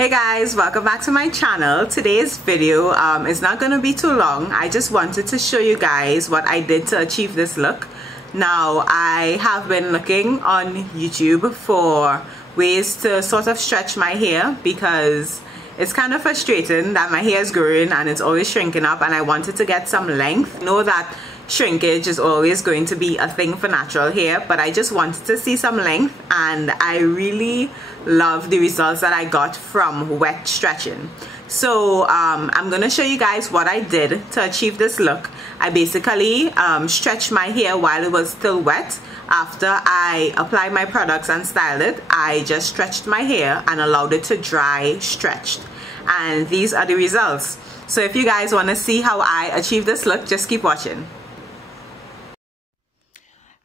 Hey guys, welcome back to my channel. Today's video is not going to be too long. I just wanted to show you guys what I did to achieve this look. Now, I have been looking on YouTube for ways to sort of stretch my hair because it's kind of frustrating that my hair is growing and it's always shrinking up, and I wanted to get some length. Know that shrinkage is always going to be a thing for natural hair, but I just wanted to see some length, and I really love the results that I got from wet stretching. So I'm gonna show you guys what I did to achieve this look. I basically stretched my hair while it was still wet. After I applied my products and styled it, I just stretched my hair and allowed it to dry stretched, and these are the results. So if you guys want to see how I achieved this look, just keep watching.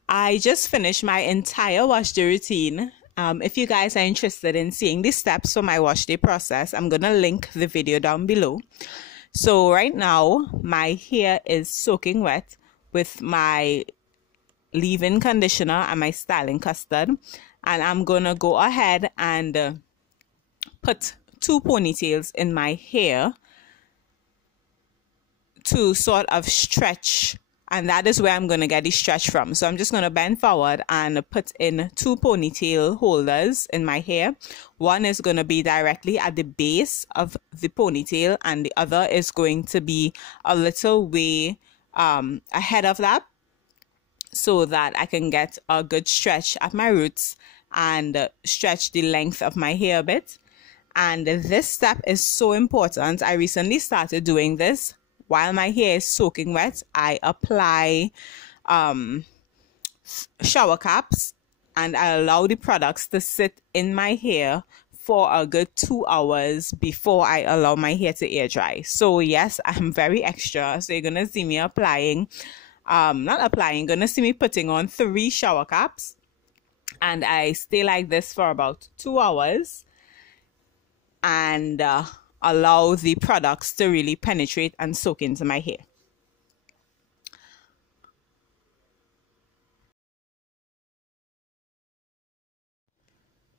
I just finished my entire wash day routine. If you guys are interested in seeing the steps for my wash day process, I'm gonna link the video down below. So right now my hair is soaking wet with my leave-in conditioner and my styling custard, and I'm gonna go ahead and put 2 ponytails in my hair to sort of stretch, and that is where I'm going to get the stretch from. So I'm just going to bend forward and put in 2 ponytail holders in my hair. One is going to be directly at the base of the ponytail, and the other is going to be a little way ahead of that, so that I can get a good stretch at my roots and stretch the length of my hair a bit. And this step is so important. I recently started doing this. While my hair is soaking wet, I apply shower caps, and I allow the products to sit in my hair for a good 2 hours before I allow my hair to air dry. So yes, I'm very extra. So you're going to see me applying, gonna see me putting on 3 shower caps, and I stay like this for about 2 hours and allow the products to really penetrate and soak into my hair.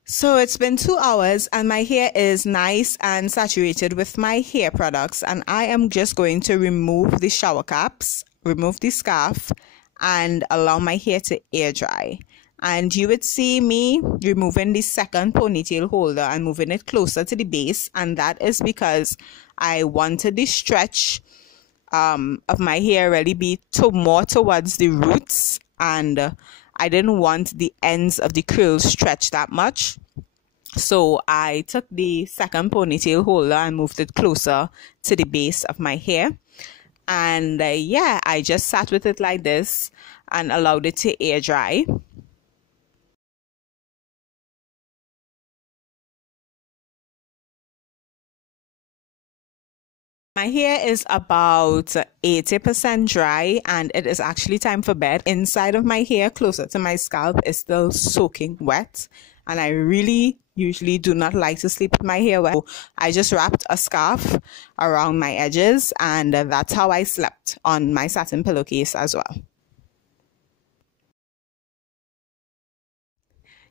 So it's been 2 hours and my hair is nice and saturated with my hair products, and I am just going to remove the shower caps, remove the scarf, and allow my hair to air dry. And you would see me removing the second ponytail holder and moving it closer to the base, and that is because I wanted the stretch of my hair really be more towards the roots, and I didn't want the ends of the curls stretched that much. So I took the second ponytail holder and moved it closer to the base of my hair, and yeah, I just sat with it like this and allowed it to air dry. My hair is about 80% dry, and it is actually time for bed. Inside of my hair, closer to my scalp, is still soaking wet, and I really usually do not like to sleep with my hair wet. So I just wrapped a scarf around my edges, and that's how I slept on my satin pillowcase as well.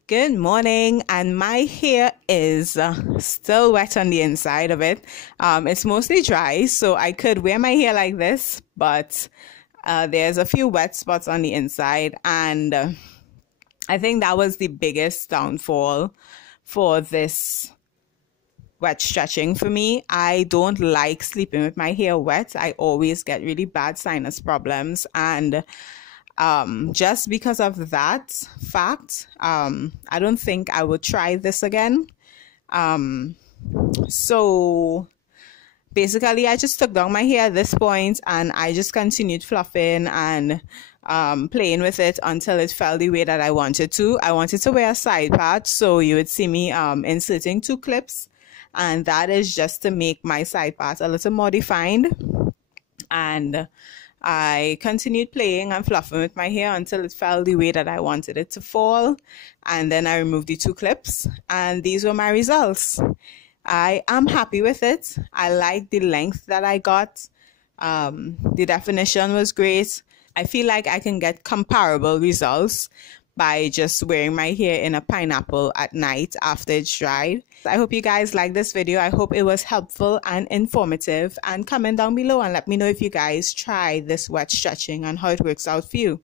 Good morning, and my hair is still wet on the inside of it. It's mostly dry, so I could wear my hair like this, but there's a few wet spots on the inside, and I think that was the biggest downfall for this wet stretching for me. I don't like sleeping with my hair wet. I always get really bad sinus problems, and just because of that fact, I don't think I would try this again. So basically I just took down my hair at this point, and I just continued fluffing and playing with it until it fell the way that I wanted to. I wanted to wear a side part, so you would see me inserting 2 clips, and that is just to make my side part a little more defined. And I continued playing and fluffing with my hair until it fell the way that I wanted it to fall, and then I removed the 2 clips, and these were my results. I am happy with it. I like the length that I got. The definition was great. I feel like I can get comparable results by just wearing my hair in a pineapple at night after it's dried. I hope you guys like this video. I hope it was helpful and informative, and comment down below and let me know if you guys try this wet stretching and how it works out for you.